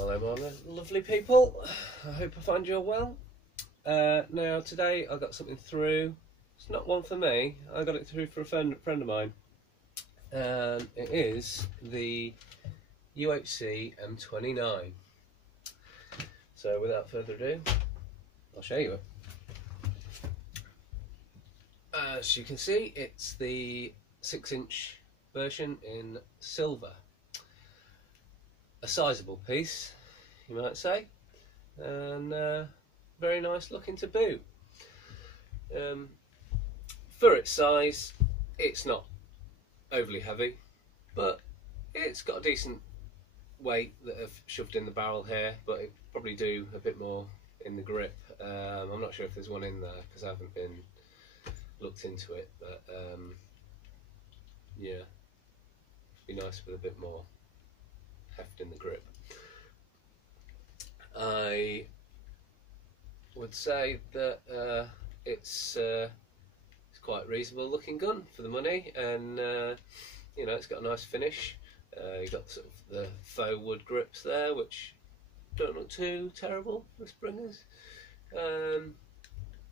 Hello my lovely people, I hope I find you all well. Now today I got something through. It's not one for me, I got it through for a friend of mine. And it is the UHC M29. So without further ado, I'll show you it. As you can see, it's the 6-inch version in silver. A sizable piece, you might say, and very nice looking to boot. For its size, it's not overly heavy, but it's got a decent weight that I've shoved in the barrel here, but it probably do a bit more in the grip. I'm not sure if there's one in there because I haven't been looked into it, but yeah, it'd be nice with a bit more heft in the grip. I would say that it's quite a reasonable looking gun for the money, and you know, it's got a nice finish. You've got sort of the faux wood grips there, which don't look too terrible for springers.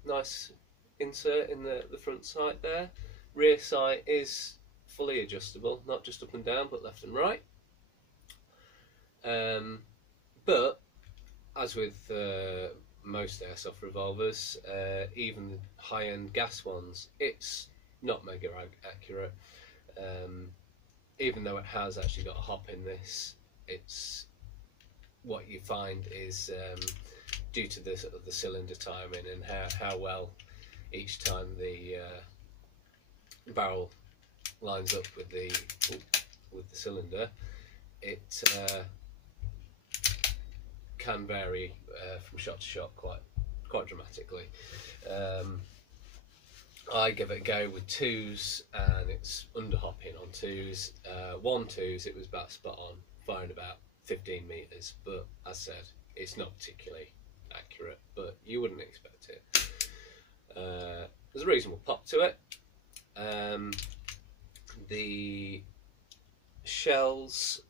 Nice insert in the front sight there. Rear sight is fully adjustable, not just up and down but left and right. But as with most airsoft revolvers, even the high-end gas ones, it's not mega accurate. Even though it has actually got a hop in this, it's what you find is due to the sort of the cylinder timing and how well each time the barrel lines up with the cylinder, it can vary from shot to shot quite dramatically. I give it a go with 2s, and it's under hopping on 2s. 1-2s, it was about spot on, firing about 15 metres, but as said, it's not particularly accurate, but you wouldn't expect it. There's a reasonable pop to it. The shells,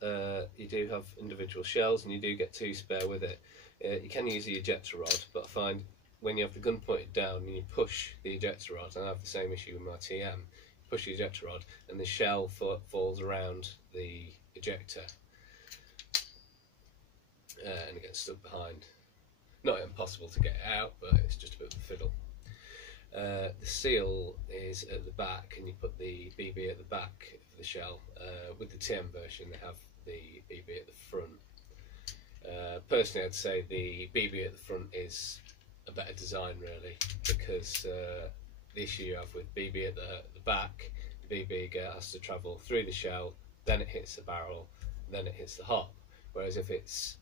you do have individual shells, and you do get 2 spare with it. You can use the ejector rod, but I find when you have the gun pointed down and you push the ejector rod, and I have the same issue with my TM, push the ejector rod and the shell falls around the ejector and it gets stuck behind. Not impossible to get it out, but it's just a bit of a fiddle. The seal is at the back, and you put the BB at the back of the shell. With the TM version, they have the BB at the front. Personally, I'd say the BB at the front is a better design, really, because the issue you have with BB at the back, the BB has to travel through the shell, then it hits the barrel, then it hits the hop. Whereas if it's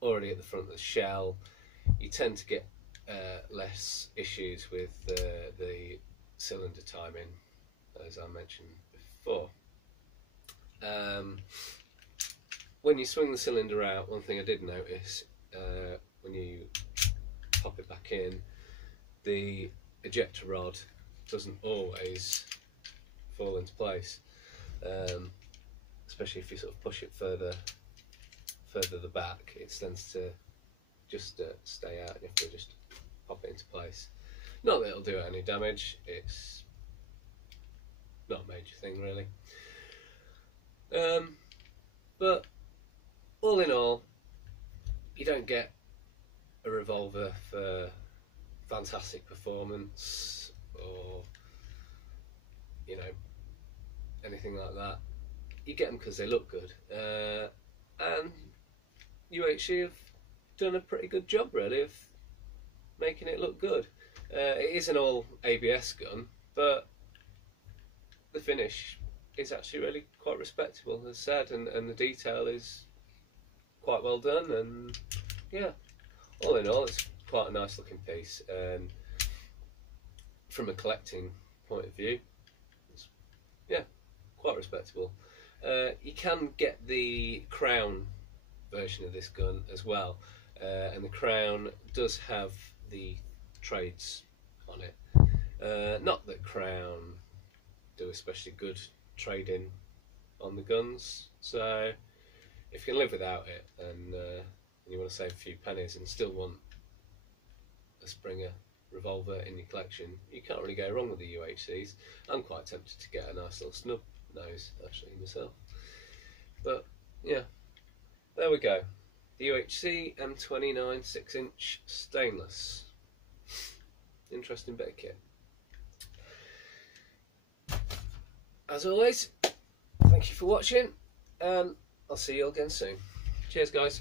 already at the front of the shell, you tend to get less issues with the cylinder timing, as I mentioned before. When you swing the cylinder out, one thing I did notice, when you pop it back in, the ejector rod doesn't always fall into place, especially if you sort of push it further the back. It tends to just stay out, and you have to just pop it into place. Not that it'll do it any damage, it's not a major thing really. But all in all, you don't get a revolver for fantastic performance or, you know, anything like that. You get them because they look good, and UHC have done a pretty good job really of making it look good. It is an all ABS gun, but the finish is actually really quite respectable, as said, and the detail is quite well done, and yeah, all in all, it's quite a nice looking piece, and from a collecting point of view, it's, yeah, quite respectable. You can get the Crown version of this gun as well, and the Crown does have the trades on it. Not that Crown do especially good trading on the guns, so if you can live without it, and you want to save a few pennies and still want a Springer revolver in your collection, you can't really go wrong with the UHCs. I'm quite tempted to get a nice little snub nose actually myself, but yeah, there we go. The UHC M29 6-inch stainless. Interesting bit of kit. As always, thank you for watching, and I'll see you all again soon. Cheers, guys.